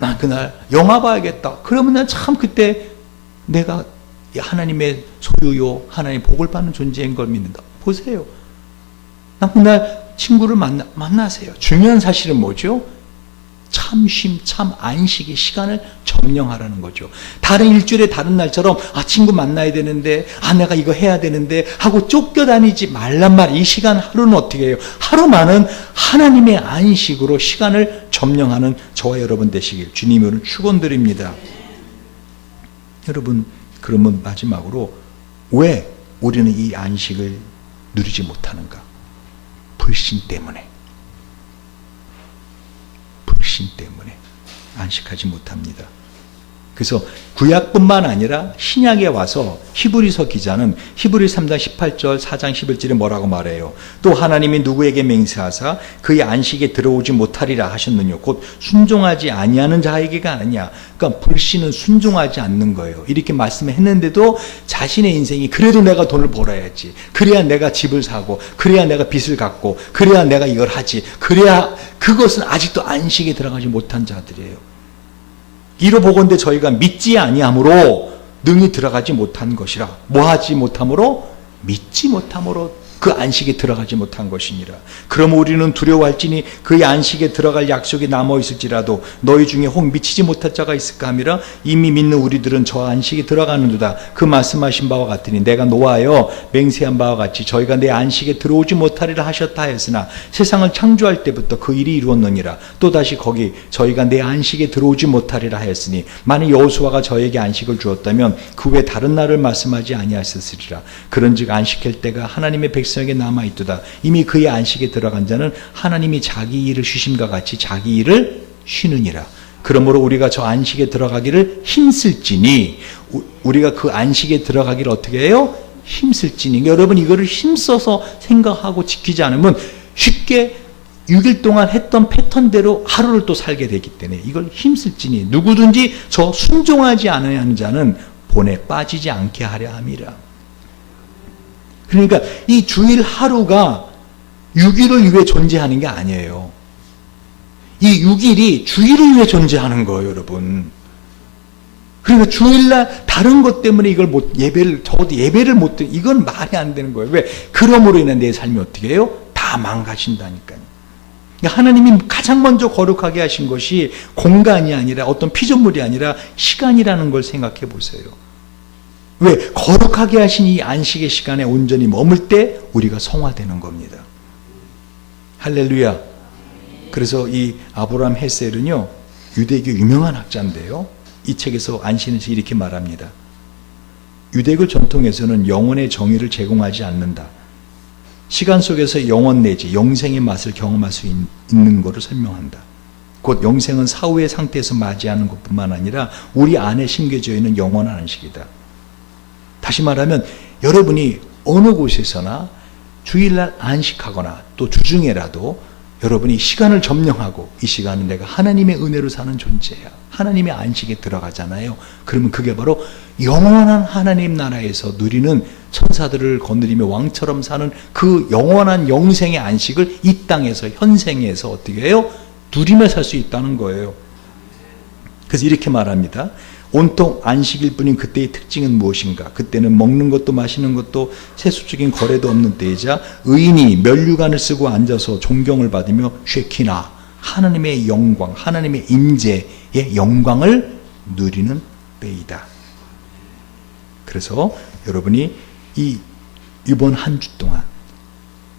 난 그날 영화 봐야겠다. 그러면 난 참 그때 내가 하나님의 소유요, 하나님 복을 받는 존재인 걸 믿는다. 보세요. 난 그날 친구를 만나세요. 중요한 사실은 뭐죠? 참 쉼, 참 안식의 시간을 점령하라는 거죠. 다른 일주일에 다른 날처럼 친구 만나야 되는데 내가 이거 해야 되는데 하고 쫓겨다니지 말란 말. 이 시간 하루는 어떻게 해요? 하루만은 하나님의 안식으로 시간을 점령하는 저와 여러분 되시길 주님으로 축원드립니다. 여러분 그러면 마지막으로 왜 우리는 이 안식을 누리지 못하는가? 불신 때문에. 불신 때문에 안식하지 못합니다. 그래서 구약뿐만 아니라 신약에 와서 히브리서 기자는 히브리 3장 18절 4장 11절에 뭐라고 말해요? 또 하나님이 누구에게 맹세하사 그의 안식에 들어오지 못하리라 하셨느냐? 곧 순종하지 아니하는 자에게가 아니냐. 그러니까 불신은 순종하지 않는 거예요. 이렇게 말씀했는데도 자신의 인생이 그래도 내가 돈을 벌어야지, 그래야 내가 집을 사고, 그래야 내가 빚을 갚고, 그래야 내가 이걸 하지, 그래야, 그것은 아직도 안식에 들어가지 못한 자들이에요. 이로 보건대 저희가 믿지 아니함으로 능히 들어가지 못한 것이라. 뭐하지 못함으로? 믿지 못함으로 그 안식에 들어가지 못한 것이니라. 그러면 우리는 두려워할지니 그의 안식에 들어갈 약속이 남아있을지라도 너희 중에 혹 미치지 못할 자가 있을까 하미라. 이미 믿는 우리들은 저 안식에 들어가는도다. 그 말씀하신 바와 같으니 내가 노하여 맹세한 바와 같이 저희가 내 안식에 들어오지 못하리라 하셨다 했으나 세상을 창조할 때부터 그 일이 이루었느니라. 또다시 거기 저희가 내 안식에 들어오지 못하리라 하였으니 만일 여호수아가 저에게 안식을 주었다면 그 외 다른 날을 말씀하지 아니하였으리라. 그런즉 안식할 때가 하나님의 백성에게 남아있도다. 이미 그의 안식에 들어간 자는 하나님이 자기 일을 쉬심과 같이 자기 일을 쉬느니라. 그러므로 우리가 저 안식에 들어가기를 힘쓸지니, 우리가 그 안식에 들어가기를 어떻게 해요? 힘쓸지니. 여러분 이거를 힘써서 생각하고 지키지 않으면 쉽게 6일 동안 했던 패턴대로 하루를 또 살게 되기 때문에 이걸 힘쓸지니 누구든지 저 순종하지 않으려는 자는 본에 빠지지 않게 하려 함이라. 그러니까 이 주일 하루가 6일을 위해 존재하는 게 아니에요. 이 6일이 주일을 위해 존재하는 거예요, 여러분. 그러니까 주일날 다른 것 때문에 이걸 적어도 예배를 못 드리는, 이건 말이 안 되는 거예요. 왜? 그러므로 인해 내 삶이 어떻게 해요? 다 망가진다니까요. 그러니까 하나님이 가장 먼저 거룩하게 하신 것이 공간이 아니라 어떤 피조물이 아니라 시간이라는 걸 생각해 보세요. 왜? 거룩하게 하신 이 안식의 시간에 온전히 머물 때 우리가 성화되는 겁니다. 할렐루야. 그래서 이 아브라함 헤셀은요, 유대교 유명한 학자인데요, 이 책에서 안식에서 이렇게 말합니다. 유대교 전통에서는 영혼의 정의를 제공하지 않는다. 시간 속에서 영원 내지 영생의 맛을 경험할 수 있는 것을 설명한다. 곧 영생은 사후의 상태에서 맞이하는 것뿐만 아니라 우리 안에 심겨져 있는 영원한 안식이다. 다시 말하면 여러분이 어느 곳에서나 주일날 안식하거나 또 주중에라도 여러분이 시간을 점령하고 이 시간은 내가 하나님의 은혜로 사는 존재야, 하나님의 안식에 들어가잖아요. 그러면 그게 바로 영원한 하나님 나라에서 누리는, 천사들을 거느리며 왕처럼 사는 그 영원한 영생의 안식을 이 땅에서, 현생에서 어떻게 해요? 누리며 살 수 있다는 거예요. 그래서 이렇게 말합니다. 온통 안식일 뿐인 그때의 특징은 무엇인가? 그때는 먹는 것도 마시는 것도 세속적인 거래도 없는 때이자 의인이 면류관을 쓰고 앉아서 존경을 받으며 쉐키나, 하나님의 영광, 하나님의 임재의 영광을 누리는 때이다. 그래서 여러분이 이번 한 주 동안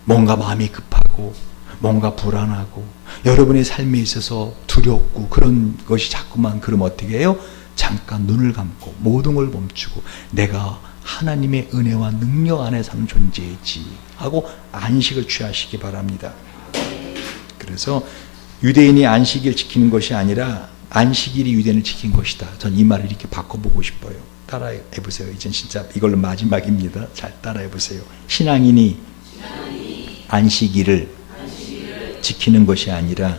뭔가 마음이 급하고 뭔가 불안하고 여러분의 삶에 있어서 두렵고 그런 것이 자꾸만 그러면 어떻게 해요? 잠깐 눈을 감고 모든 걸 멈추고 내가 하나님의 은혜와 능력 안에 사는 존재이지 하고 안식을 취하시기 바랍니다. 그래서 유대인이 안식일 지키는 것이 아니라 안식일이 유대인을 지킨 것이다. 전 이 말을 이렇게 바꿔보고 싶어요. 따라해 보세요. 이젠 진짜 이걸로 마지막입니다. 잘 따라해 보세요. 신앙인이 안식일을 지키는 것이 아니라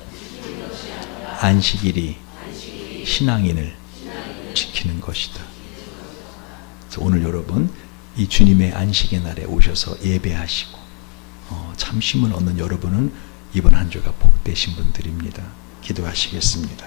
안식일이 신앙인을 지키는 것이다. 그래서 오늘 여러분 이 주님의 안식의 날에 오셔서 예배하시고 참 쉼을 얻는 여러분은 이번 한 주가 복되신 분들입니다. 기도하시겠습니다.